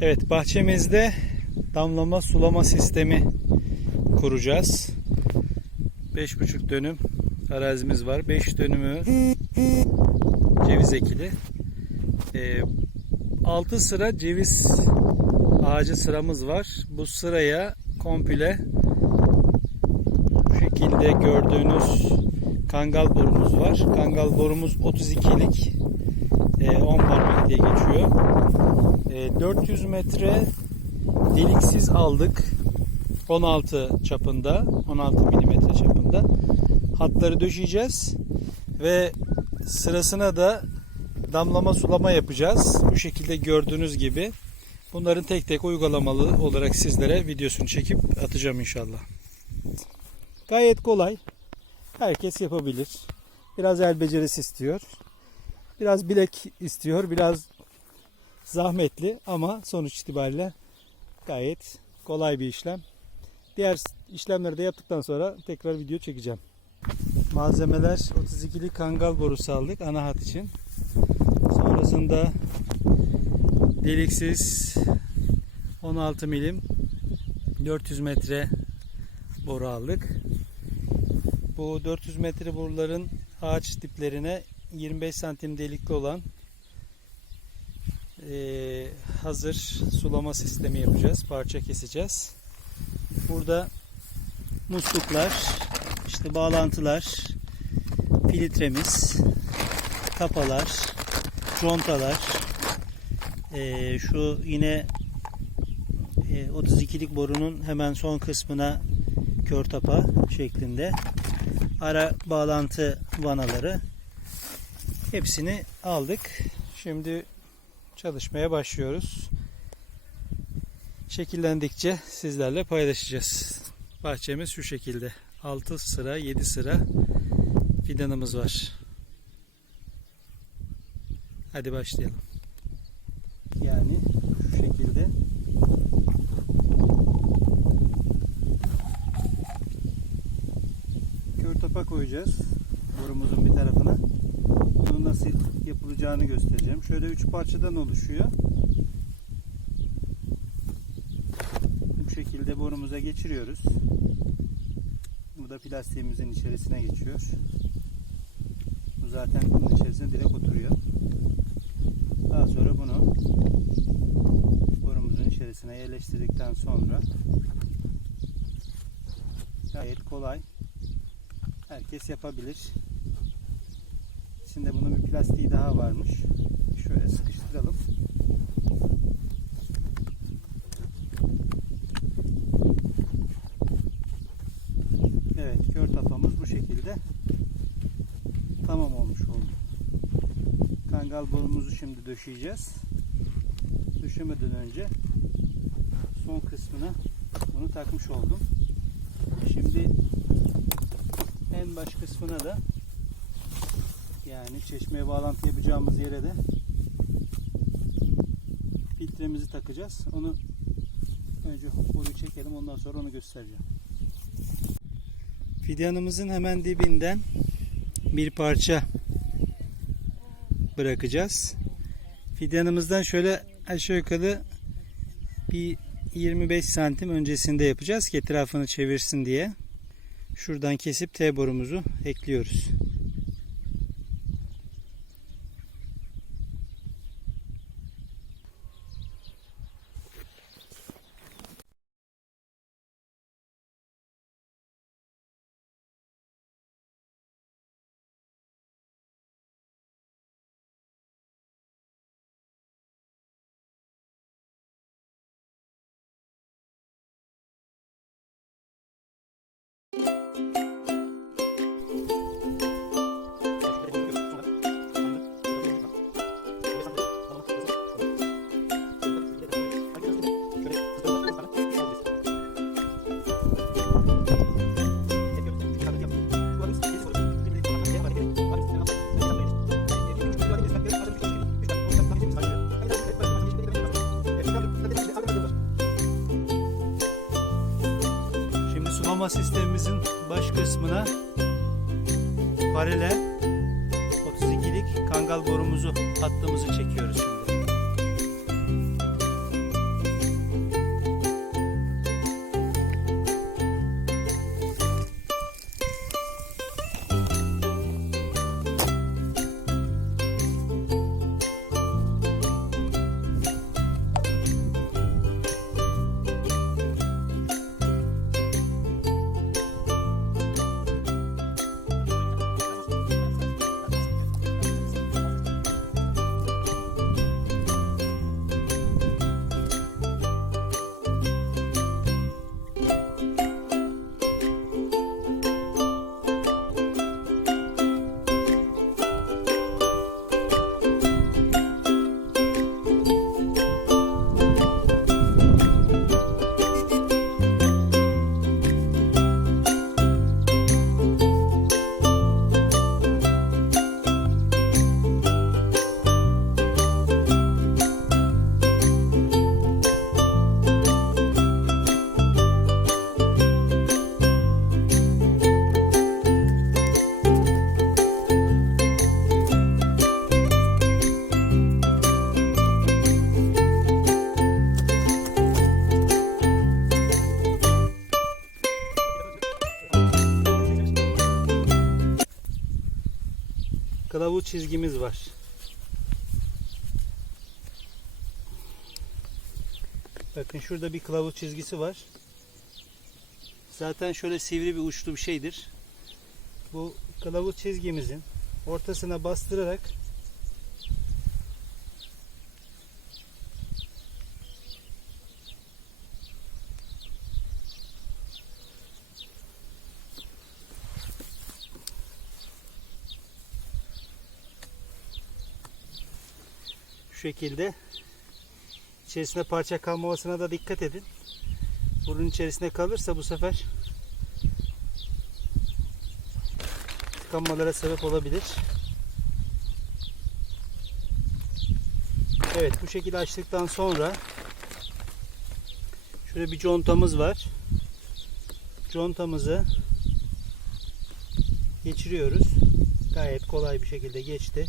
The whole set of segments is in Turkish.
Evet bahçemizde damlama sulama sistemi kuracağız. 5,5 dönüm arazimiz var. 5 dönümü ceviz ekili. 6 sıra ceviz ağacı sıramız var. Bu sıraya komple bu şekilde gördüğünüz kangal borumuz var. Kangal borumuz 32'lik e, 10 parmak diye geçiyor. E, 400 metre deliksiz aldık. 16 çapında, 16 milimetre çapında hatları döşeyeceğiz ve sırasına da damlama sulama yapacağız. Bu şekilde gördüğünüz gibi bunların tek tek uygulamalı olarak sizlere videosunu çekip atacağım inşallah. Gayet kolay. Herkes yapabilir. Biraz el becerisi istiyor. Biraz bilek istiyor. Biraz zahmetli ama sonuç itibariyle gayet kolay bir işlem. Diğer işlemleri de yaptıktan sonra tekrar video çekeceğim. Malzemeler 32'li kangal borusu aldık ana hat için. Sonrasında deliksiz 16 milim 400 metre boru aldık. Bu 400 metre boruların ağaç diplerine 25 santim delikli olan eee, hazır sulama sistemi yapacağız. Parça keseceğiz. Burada musluklar, işte bağlantılar, filtremiz, kapalar, contalar, eee, şu yine eee, 32'lik borunun hemen son kısmına kör tapa şeklinde ara bağlantı vanaları hepsini aldık. Şimdi çalışmaya başlıyoruz. Şekillendikçe sizlerle paylaşacağız. Bahçemiz şu şekilde. 6 sıra 7 sıra fidanımız var. Hadi başlayalım. Yani şu şekilde kör tapa koyacağız borumuzun bir tarafına. Bunu nasıl yapılacağını göstereceğim. Şöyle üç parçadan oluşuyor. Bu şekilde borumuza geçiriyoruz. Bu da plastiğimizin içerisine geçiyor. Bu zaten bunun içerisine direkt oturuyor. Daha sonra bunu borumuzun içerisine yerleştirdikten sonra gayet kolay herkes yapabilir. İçinde bunun bir plastiği daha varmış. Şöyle sıkıştıralım. Evet, kör tapamız bu şekilde tamam olmuş oldu. Kangal borumuzu şimdi döşeyeceğiz. Döşemeden önce son kısmına bunu takmış oldum. Şimdi en baş kısmına da yani çeşmeye bağlantı yapacağımız yere de filtremizi takacağız. Onu önce boruyu çekelim ondan sonra onu göstereceğim. Fidanımızın hemen dibinden bir parça bırakacağız. Fidanımızdan şöyle aşağı yukarı bir 25 santim öncesinde yapacağız ki etrafını çevirsin diye. Şuradan kesip T borumuzu ekliyoruz. Sulama sistemimizin baş kısmına paralel 32'lik kangal borumuzu hattımızı çekiyoruz şimdi. Çizgimiz var. Bakın şurada bir kılavuz çizgisi var. Zaten şöyle sivri bir uçlu bir şeydir. Bu kılavuz çizgimizin ortasına bastırarak şu şekilde içerisinde parça kalmamasına da dikkat edin. Bunun içerisinde kalırsa bu sefer tıkanmalara sebep olabilir. Evet bu şekilde açtıktan sonra şöyle bir contamız var. Contamızı geçiriyoruz. Gayet kolay bir şekilde geçti.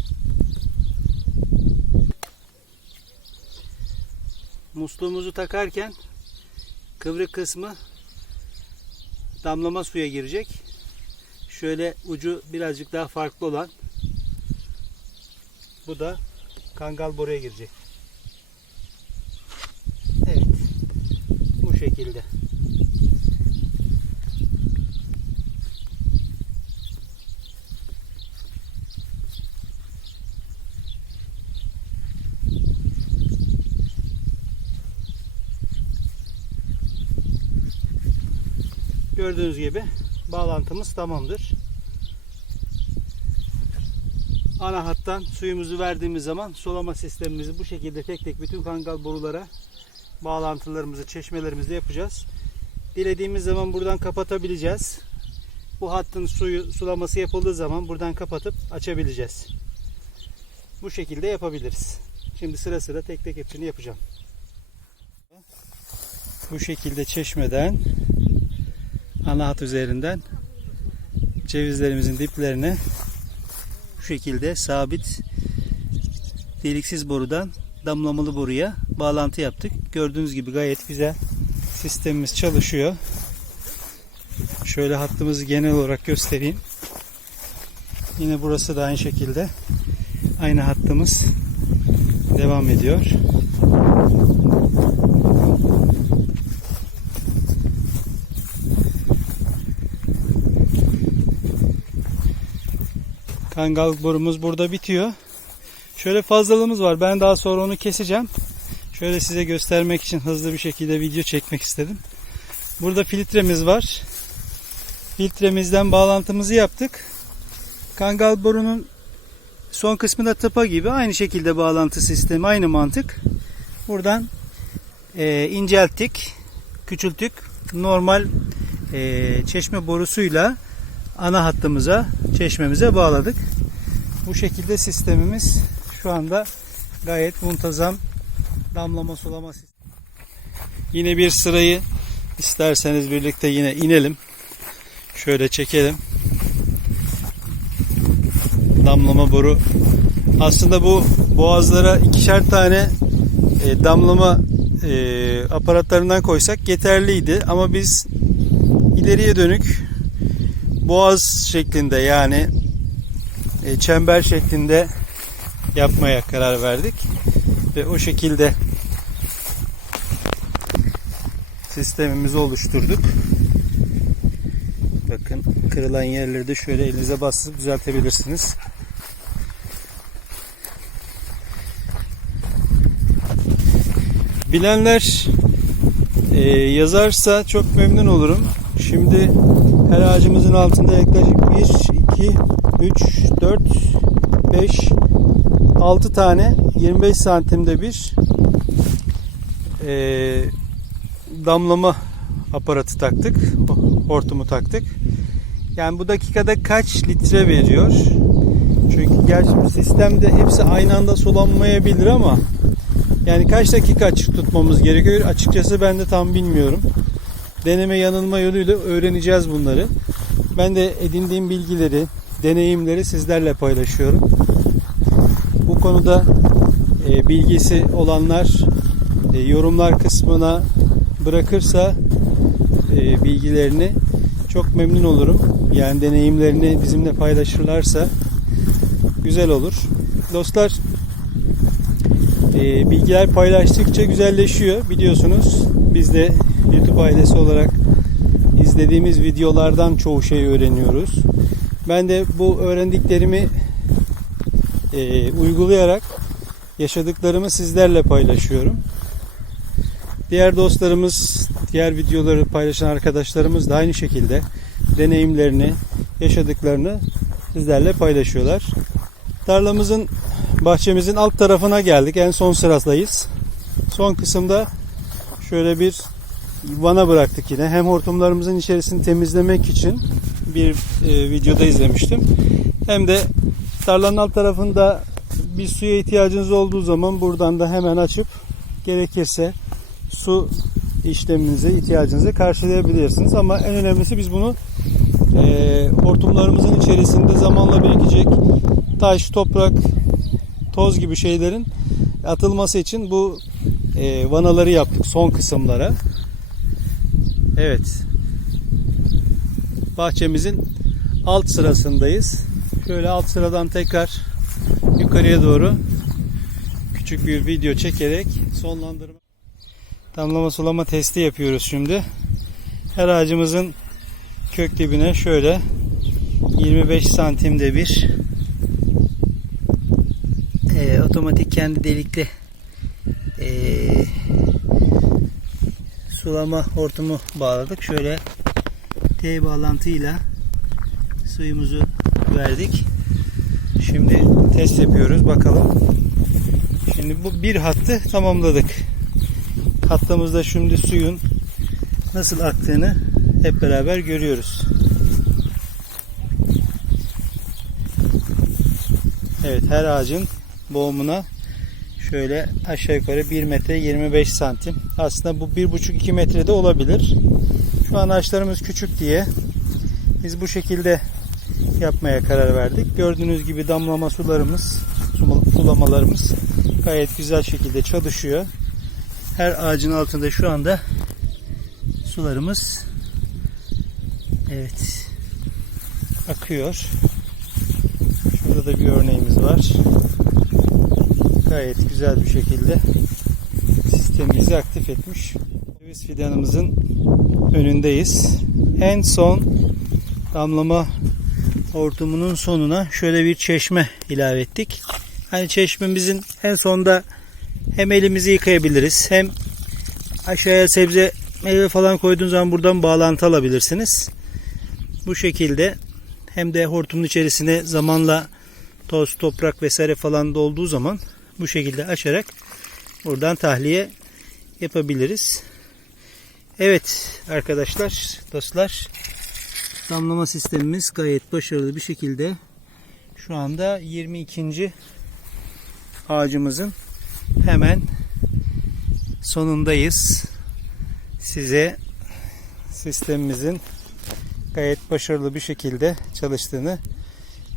Musluğumuzu takarken kıvrık kısmı damlama suya girecek. Şöyle ucu birazcık daha farklı olan bu da kangal boruya girecek. Evet. Bu şekilde. Gördüğünüz gibi bağlantımız tamamdır. Ana hattan suyumuzu verdiğimiz zaman sulama sistemimizi bu şekilde tek tek bütün kangal borulara bağlantılarımızı, çeşmelerimizde yapacağız. Dilediğimiz zaman buradan kapatabileceğiz. Bu hattın suyu sulaması yapıldığı zaman buradan kapatıp açabileceğiz. Bu şekilde yapabiliriz. Şimdi sıra sıra tek tek hepsini yapacağım. Bu şekilde çeşmeden ana hat üzerinden cevizlerimizin diplerine şu şekilde sabit deliksiz borudan damlamalı boruya bağlantı yaptık. Gördüğünüz gibi gayet güzel sistemimiz çalışıyor. Şöyle hattımızı genel olarak göstereyim. Yine burası da aynı şekilde aynı hattımız devam ediyor. Kangal borumuz burada bitiyor. Şöyle fazlalığımız var. Ben daha sonra onu keseceğim. Şöyle size göstermek için hızlı bir şekilde video çekmek istedim. Burada filtremiz var. Filtremizden bağlantımızı yaptık. Kangal borunun son kısmında tıpa gibi aynı şekilde bağlantı sistemi aynı mantık. Buradan e, incelttik, küçülttük. Normal e, çeşme borusuyla ana hattımıza, çeşmemize bağladık. Bu şekilde sistemimiz şu anda gayet muntazam damlama sulama sistemi. Yine bir sırayı isterseniz birlikte yine inelim. Şöyle çekelim. Damlama boru. Aslında bu boğazlara ikişer tane e, damlama e, aparatlarından koysak yeterliydi. Ama biz ileriye dönük boğaz şeklinde yani e, çember şeklinde yapmaya karar verdik. Ve o şekilde sistemimizi oluşturduk. Bakın kırılan yerleri de şöyle elinize basıp düzeltebilirsiniz. Bilenler e, yazarsa çok memnun olurum. Şimdi her ağacımızın altında yaklaşık 1, 2, 3, 4, 5, 6 tane 25 santimde bir e, damlama aparatı taktık. Hortumu taktık. Yani bu dakikada kaç litre veriyor? Çünkü gerçi sistemde hepsi aynı anda sulanmayabilir ama yani kaç dakika açık tutmamız gerekiyor? Açıkçası ben de tam bilmiyorum. Deneme yanılma yoluyla öğreneceğiz bunları. Ben de edindiğim bilgileri, deneyimleri sizlerle paylaşıyorum. Bu konuda e, bilgisi olanlar e, yorumlar kısmına bırakırsa e, bilgilerini çok memnun olurum. Yani deneyimlerini bizimle paylaşırlarsa güzel olur. Dostlar e, bilgiler paylaştıkça güzelleşiyor biliyorsunuz. Biz de YouTube ailesi olarak izlediğimiz videolardan çoğu şey öğreniyoruz. Ben de bu öğrendiklerimi e, uygulayarak yaşadıklarımı sizlerle paylaşıyorum. Diğer dostlarımız, diğer videoları paylaşan arkadaşlarımız da aynı şekilde deneyimlerini, yaşadıklarını sizlerle paylaşıyorlar. Tarlamızın, bahçemizin alt tarafına geldik. En son sıradayız. Son kısımda şöyle bir vana bıraktık yine. Hem hortumlarımızın içerisini temizlemek için bir e, videoda izlemiştim. Hem de tarlanın alt tarafında bir suya ihtiyacınız olduğu zaman buradan da hemen açıp gerekirse su işleminize ihtiyacınızı karşılayabilirsiniz. Ama en önemlisi biz bunu e, hortumlarımızın içerisinde zamanla birikecek taş, toprak, toz gibi şeylerin atılması için bu e, vanaları yaptık son kısımlara. Evet. Bahçemizin alt sırasındayız. Şöyle alt sıradan tekrar yukarıya doğru küçük bir video çekerek sonlandırma damlama sulama testi yapıyoruz şimdi. Her ağacımızın kök dibine şöyle 25 santimde bir e, otomatik kendi delikli e, sulama hortumu bağladık. Şöyle T bağlantıyla suyumuzu verdik. Şimdi test yapıyoruz. Bakalım. Şimdi bu bir hattı tamamladık. Hattımızda şimdi suyun nasıl aktığını hep beraber görüyoruz. Evet her ağacın boğumuna şöyle aşağı yukarı 1 metre 25 santim. Aslında bu 1,5-2 metrede olabilir. Şu an ağaçlarımız küçük diye biz bu şekilde yapmaya karar verdik. Gördüğünüz gibi damlama sularımız, sulamalarımız gayet güzel şekilde çalışıyor. Her ağacın altında şu anda sularımız evet akıyor. Şurada da bir örneğimiz var. Gayet güzel bir şekilde sistemimizi aktif etmiş. Ceviz fidanımızın önündeyiz. En son damlama hortumunun sonuna şöyle bir çeşme ilave ettik. Hani çeşmemizin en sonda hem elimizi yıkayabiliriz hem aşağıya sebze meyve falan koyduğunuz zaman buradan bağlantı alabilirsiniz. Bu şekilde hem de hortumun içerisine zamanla toz, toprak vesaire falan dolduğu zaman bu şekilde açarak buradan tahliye yapabiliriz. Evet arkadaşlar, dostlar damlama sistemimiz gayet başarılı bir şekilde şu anda 22. ağacımızın hemen sonundayız. Size sistemimizin gayet başarılı bir şekilde çalıştığını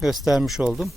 göstermiş oldum.